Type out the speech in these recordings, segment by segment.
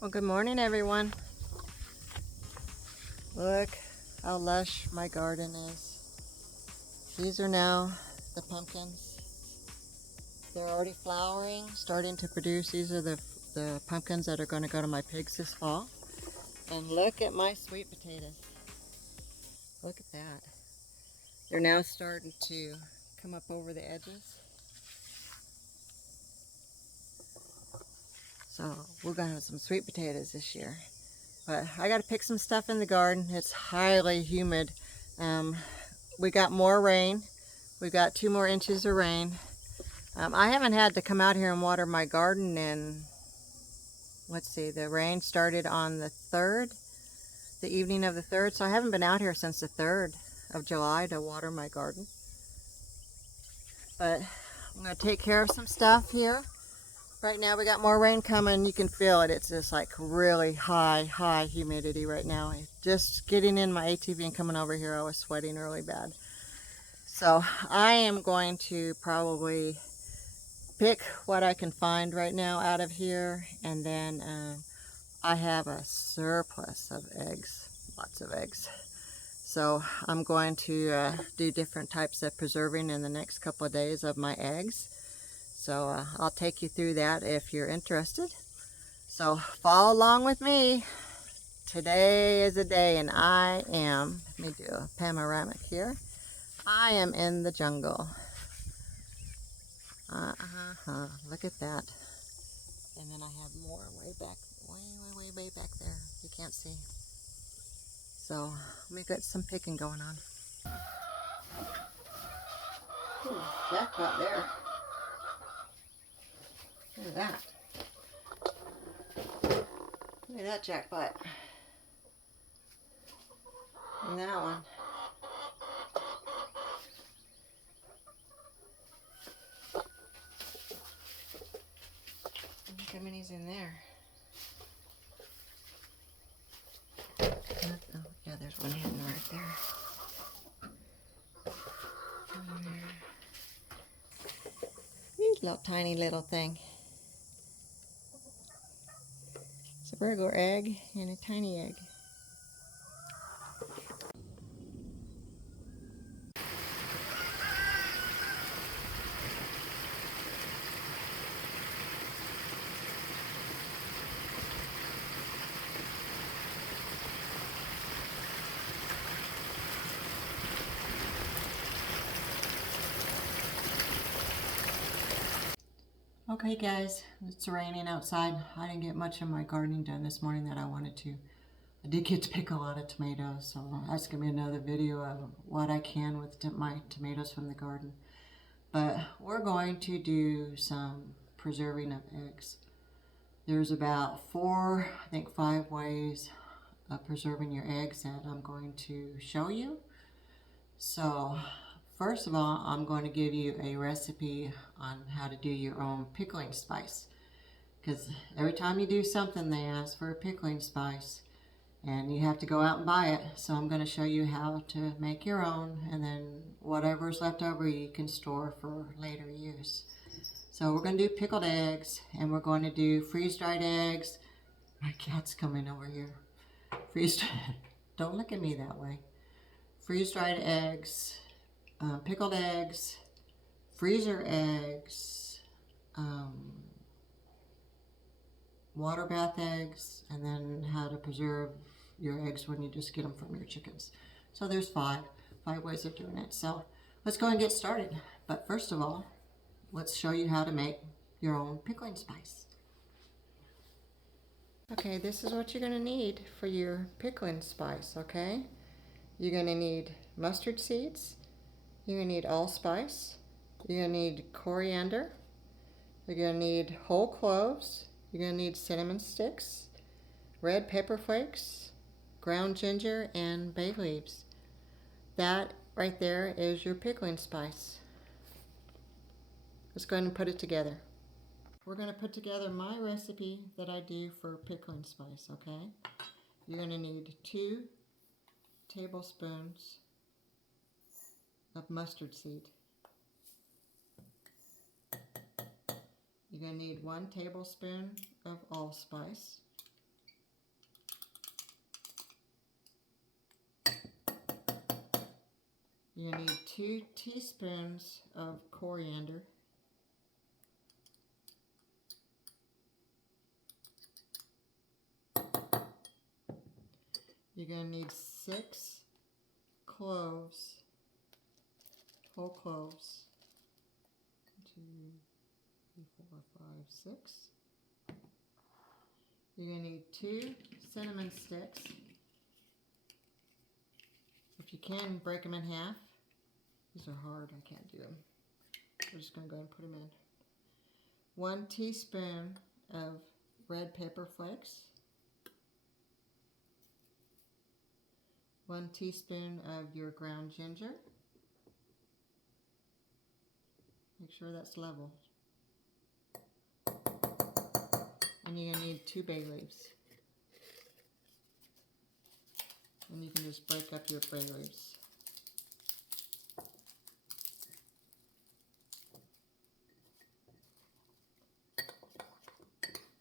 Well, good morning, everyone. Look how lush my garden is. These are now the pumpkins. They're already flowering, starting to produce. These are the pumpkins that are going to go to my pigs this fall. And look at my sweet potatoes. Look at that. They're now starting to come up over the edges. So we're going to have some sweet potatoes this year. But I got to pick some stuff in the garden. It's highly humid. We got more rain. We got 2 more inches of rain. I haven't had to come out here and water my garden in, let's see, the rain started on the 3rd, the evening of the 3rd, so I haven't been out here since the 3rd of July to water my garden. But I'm going to take care of some stuff here. Right now we got more rain coming. You can feel it. It's just like really high humidity right now. Just getting in my ATV and coming over here, I was sweating really bad. So I am going to probably pick what I can find right now out of here, and then I have a surplus of eggs, lots of eggs. So I'm going to do different types of preserving in the next couple of days of my eggs. So I'll take you through that if you're interested. So follow along with me. Today is a day, and I am, let me do a panoramic here. I am in the jungle. Look at that. And then I have more way back, way back there. You can't see. So let me get some picking going on. Ooh, jackpot there. Look at that. Look at that jackpot. And that one. Look how many's in there. Oh, yeah, there's one hidden right there. Little tiny little thing. It's a burglar egg and a tiny egg. Okay guys, it's raining outside. I didn't get much of my gardening done this morning that I wanted to. I did get to pick a lot of tomatoes, so that's going to be another video of what I can with my tomatoes from the garden. But we're going to do some preserving of eggs. There's about 4, I think 5 ways of preserving your eggs that I'm going to show you. So first of all, I'm going to give you a recipe on how to do your own pickling spice. Because every time you do something, they ask for a pickling spice. And you have to go out and buy it. So I'm going to show you how to make your own, and then whatever's left over you can store for later use. So we're going to do pickled eggs, and we're going to do freeze-dried eggs. My cat's coming over here. Don't look at me that way. Freeze-dried eggs, pickled eggs, freezer eggs, water bath eggs, and then how to preserve your eggs when you just get them from your chickens. So there's five ways of doing it. So let's go and get started. But first of all, let's show you how to make your own pickling spice. Okay, this is what you're going to need for your pickling spice, okay? You're going to need mustard seeds. You're going to need allspice. You're going to need coriander. You're going to need whole cloves. You're going to need cinnamon sticks, red pepper flakes, ground ginger, and bay leaves. That right there is your pickling spice. Let's go ahead and put it together. We're going to put together my recipe that I do for pickling spice, okay? You're going to need 2 tablespoons of mustard seed. You're going to need 1 tablespoon of allspice. You need 2 teaspoons of coriander. You're going to need 6 cloves, whole cloves. 2, 3, 4, 5, 6. You're going to need 2 cinnamon sticks. If you can, break them in half. These are hard, I can't do them. We're just going to go ahead and put them in. 1 teaspoon of red pepper flakes. 1 teaspoon of your ground ginger. Make sure that's level. And you're going to need 2 bay leaves. And you can just break up your bay leaves.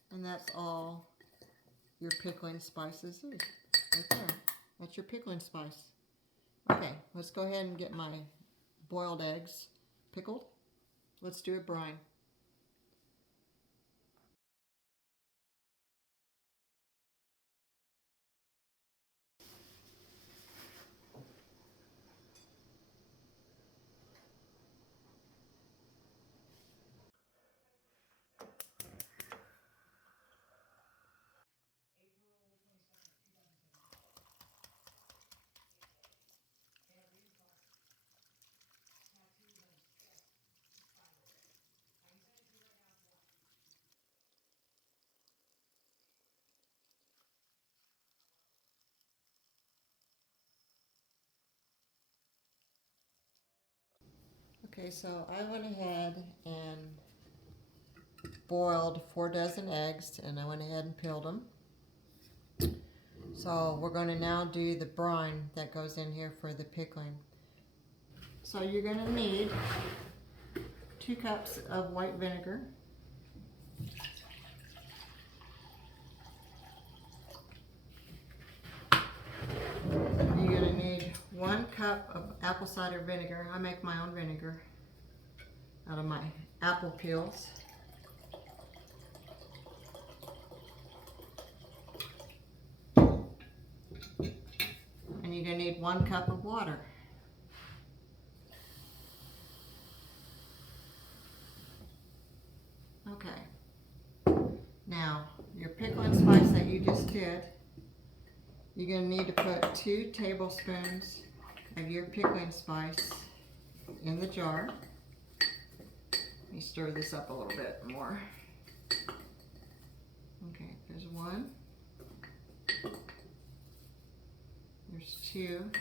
And that's all your pickling spices is, right there. That's your pickling spice. Okay, let's go ahead and get my boiled eggs pickled. Let's do a brine. Okay, so I went ahead and boiled 4 dozen eggs, and I went ahead and peeled them. So we're going to now do the brine that goes in here for the pickling. So you're going to need 2 cups of white vinegar. You're going to need 1 cup of apple cider vinegar. I make my own vinegar out of my apple peels. And you're going to need 1 cup of water. Okay. Now, your pickling spice that you just did, you're going to need to put 2 tablespoons of your pickling spice in the jar. Let me stir this up a little bit more. Okay, there's 1. There's 2.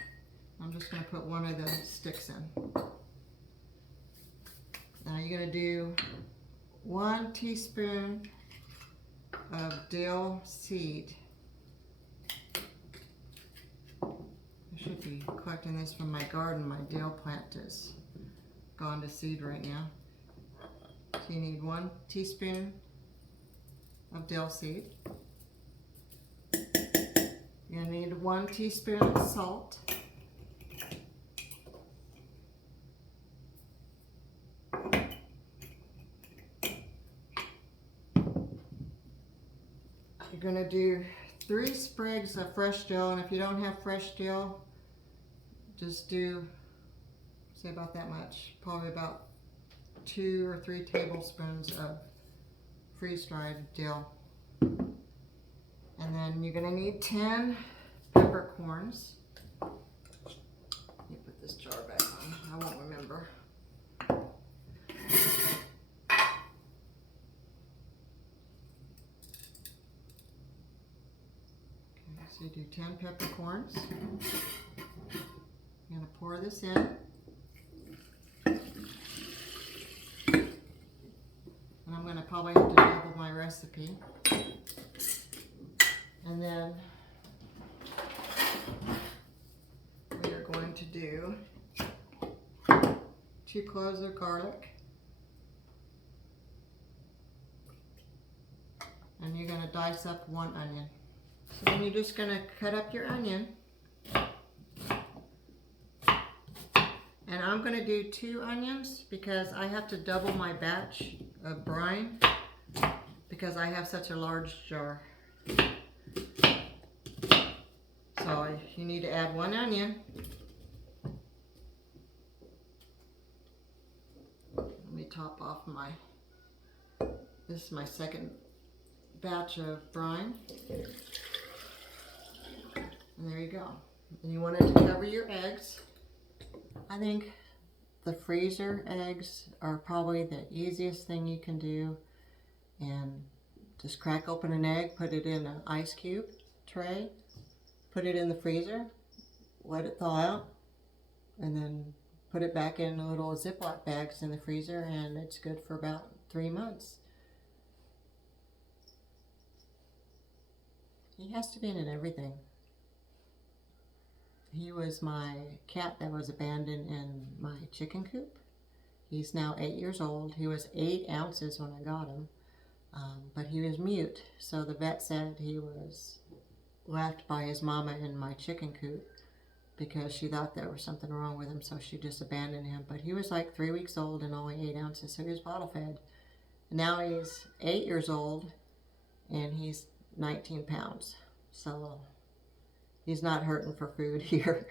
I'm just going to put 1 of the sticks in. Now you're going to do 1 teaspoon of dill seed. I should be collecting this from my garden. My dill plant is gone to seed right now. So you need 1 teaspoon of dill seed. You're going to need 1 teaspoon of salt. You're going to do 3 sprigs of fresh dill, and if you don't have fresh dill, just do, say about that much, probably about 2 or 3 tablespoons of freeze-dried dill. And then you're going to need 10 peppercorns. Let me put this jar back on, I won't remember. So you do 10 peppercorns. I'm going to pour this in. And I'm going to probably have to double my recipe. And then we are going to do 2 cloves of garlic. And you're going to dice up 1 onion. So then you're just going to cut up your onion. And I'm gonna do 2 onions because I have to double my batch of brine because I have such a large jar. So you need to add 1 onion. Let me top off this is my second batch of brine. And there you go. And you want it to cover your eggs. I think the freezer eggs are probably the easiest thing you can do. And just crack open an egg, put it in an ice cube tray, put it in the freezer, let it thaw out, and then put it back in little Ziploc bags in the freezer, and it's good for about 3 months. He has to be in everything. He was my cat that was abandoned in my chicken coop. He's now 8 years old. He was 8 ounces when I got him, but he was mute. So the vet said he was left by his mama in my chicken coop because she thought there was something wrong with him, so she just abandoned him. But he was like 3 weeks old and only 8 ounces, so he was bottle fed. Now he's 8 years old and he's 19 pounds. So he's not hurting for food here.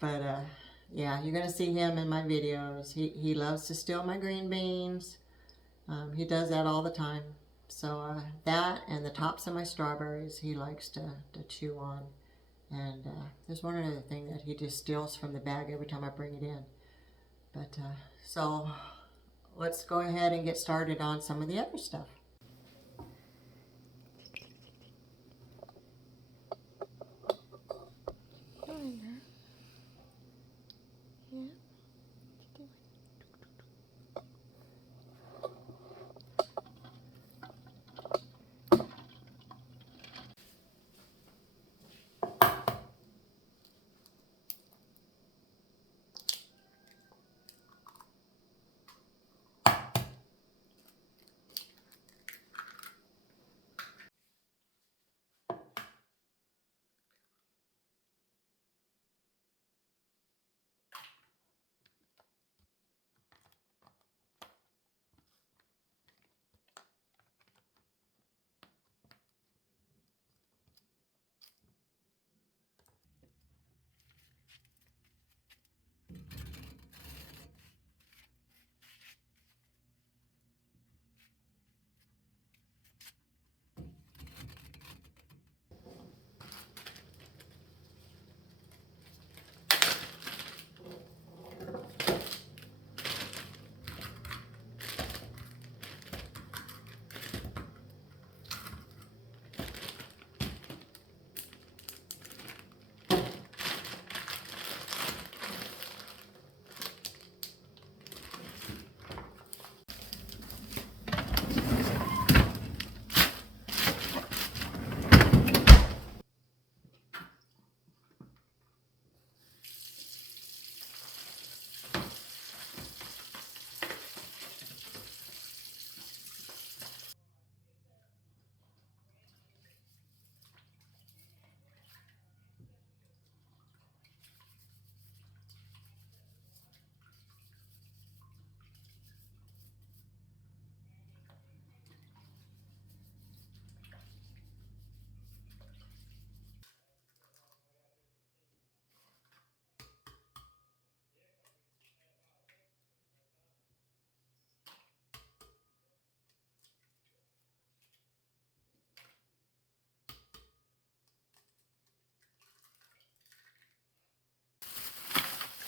But yeah, you're gonna see him in my videos. He loves to steal my green beans. He does that all the time. So that and the tops of my strawberries he likes to chew on. And there's one other thing that he just steals from the bag every time I bring it in. But so let's go ahead and get started on some of the other stuff.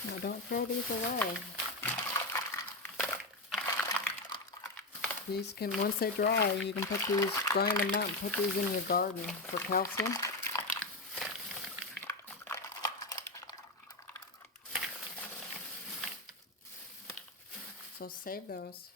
Now don't throw these away. These can, once they dry, you can put these, grind them up, and put these in your garden for calcium. So save those.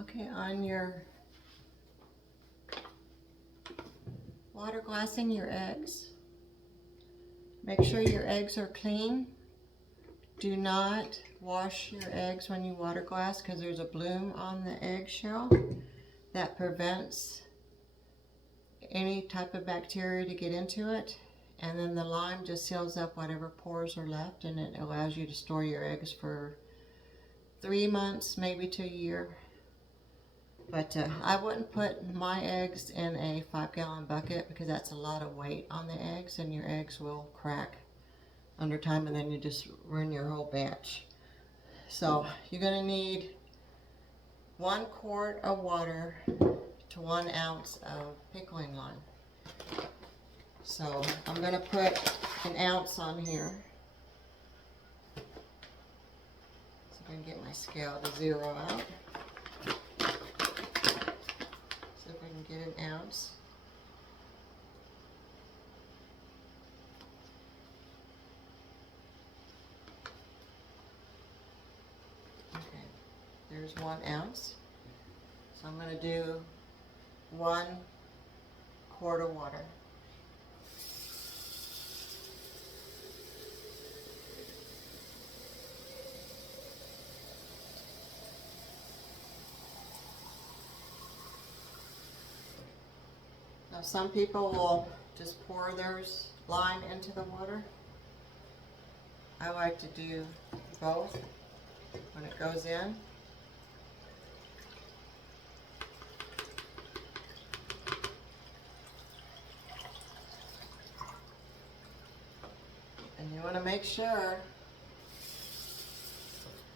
Okay, on your water glassing your eggs, make sure your eggs are clean. Do not wash your eggs when you water glass because there's a bloom on the eggshell that prevents any type of bacteria to get into it, and then the lime just seals up whatever pores are left, and it allows you to store your eggs for 3 months, maybe to a year. But I wouldn't put my eggs in a 5-gallon bucket because that's a lot of weight on the eggs, and your eggs will crack under time, and then you just ruin your whole batch. So you're going to need 1 quart of water to 1 ounce of pickling lime. So I'm going to put an ounce on here. So I can get my scale to zero out. So if I can get an ounce. Okay, there's 1 ounce. So I'm going to do 1 quart of water. Now some people will just pour their lime into the water. I like to do both when it goes in. And you want to make sure,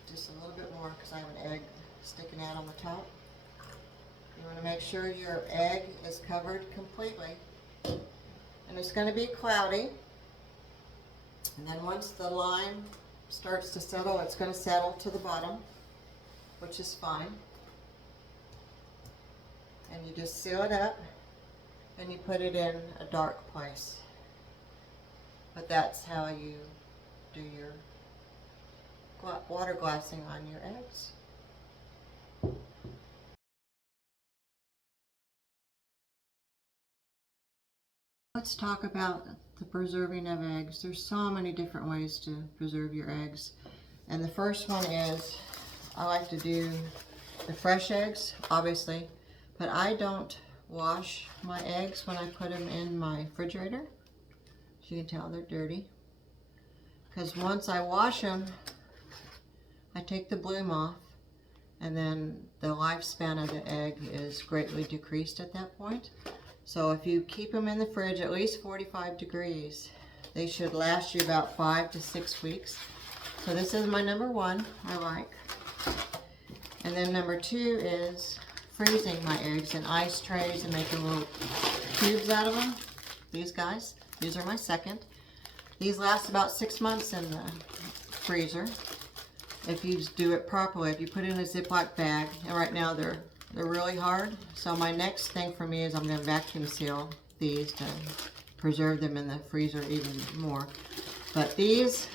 just a little bit more because I have an egg sticking out on the top. You want to make sure your egg is covered completely. And it's going to be cloudy. And then once the lime starts to settle, it's going to settle to the bottom, which is fine. And you just seal it up and you put it in a dark place. But that's how you do your water glassing on your eggs. Let's talk about the preserving of eggs. There's so many different ways to preserve your eggs. And the first one is, I like to do the fresh eggs, obviously, but I don't wash my eggs when I put them in my refrigerator. As you can tell, they're dirty. Because once I wash them, I take the bloom off, and then the lifespan of the egg is greatly decreased at that point. So if you keep them in the fridge at least 45 degrees, they should last you about 5 to 6 weeks. So this is my number 1 I like. And then number 2 is freezing my eggs in ice trays and making little cubes out of them. These guys, these are my second. These last about 6 months in the freezer if you do it properly. If you put it in a Ziploc bag, and right now they're really hard. So my next thing for me is I'm going to vacuum seal these to preserve them in the freezer even more. But these,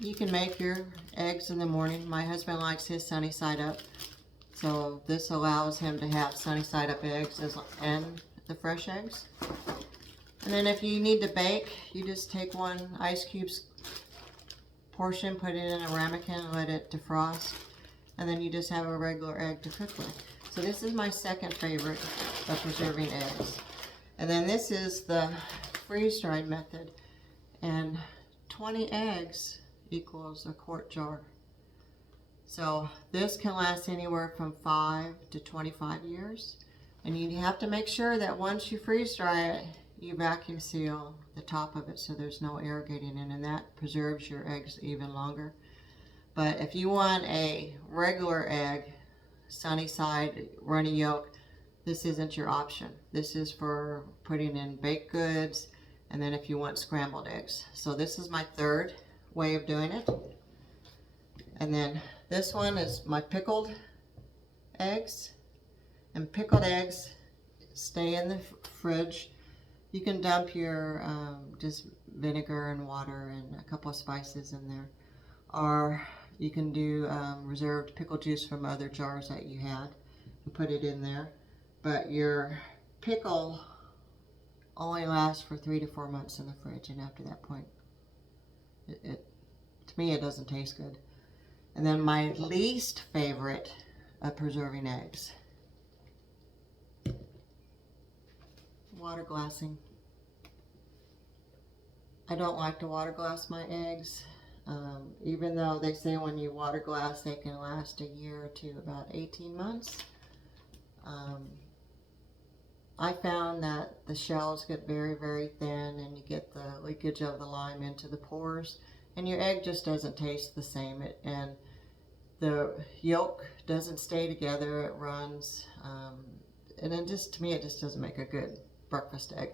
you can make your eggs in the morning. My husband likes his sunny side up. So this allows him to have sunny side up eggs and the fresh eggs. And then if you need to bake, you just take 1 ice cube portion, put it in a ramekin and let it defrost. And then you just have a regular egg to cook with. So this is my second favorite of preserving eggs. And then this is the freeze-dried method. And 20 eggs equals a quart jar. So this can last anywhere from 5 to 25 years. And you have to make sure that once you freeze dry it, you vacuum seal the top of it so there's no air getting in, and that preserves your eggs even longer. But if you want a regular egg, sunny side, runny yolk, this isn't your option. This is for putting in baked goods, and then if you want scrambled eggs. So this is my third way of doing it. And then this one is my pickled eggs. And pickled eggs stay in the fridge. You can dump your just vinegar and water and a couple of spices in there. Or You can do reserved pickle juice from other jars that you had and put it in there. But your pickle only lasts for 3 to 4 months in the fridge, and after that point, to me, it doesn't taste good. And then my least favorite of preserving eggs, water glassing. I don't like to water glass my eggs, even though they say when you water glass they can last a year to about 18 months. I found that the shells get very, very thin, and you get the leakage of the lime into the pores, and your egg just doesn't taste the same. And the yolk doesn't stay together, it runs, and then just, to me, it just doesn't make a good breakfast egg.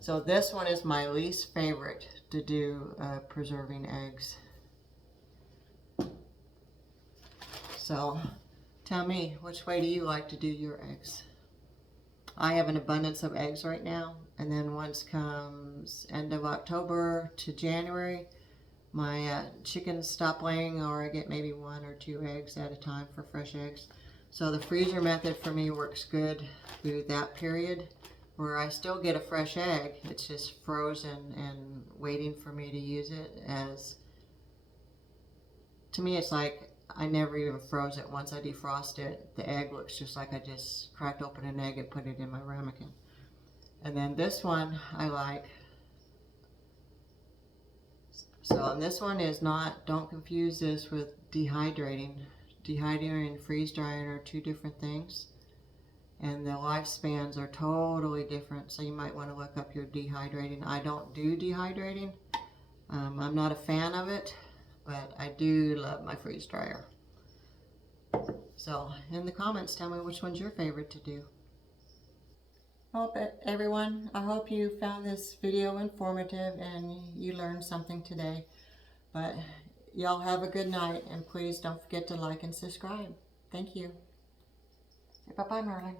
So this one is my least favorite to do preserving eggs. So tell me, which way do you like to do your eggs? I have an abundance of eggs right now, and then once comes end of October to January, my chickens stop laying, or I get maybe 1 or 2 eggs at a time for fresh eggs. So the freezer method for me works good through that period, where I still get a fresh egg. It's just frozen and waiting for me to use it. As to me, it's like I never even froze it. Once I defrost it, the egg looks just like I just cracked open an egg and put it in my ramekin. And then this one I like. So, and this one is not, don't confuse this with dehydrating. Dehydrating and freeze drying are 2 different things, and the lifespans are totally different. So you might want to look up your dehydrating. I don't do dehydrating. I'm not a fan of it, but I do love my freeze dryer. So in the comments, tell me which one's your favorite to do. Everyone, I hope you found this video informative and you learned something today. But y'all have a good night, and please don't forget to like and subscribe. Thank you. Bye-bye, Merlin.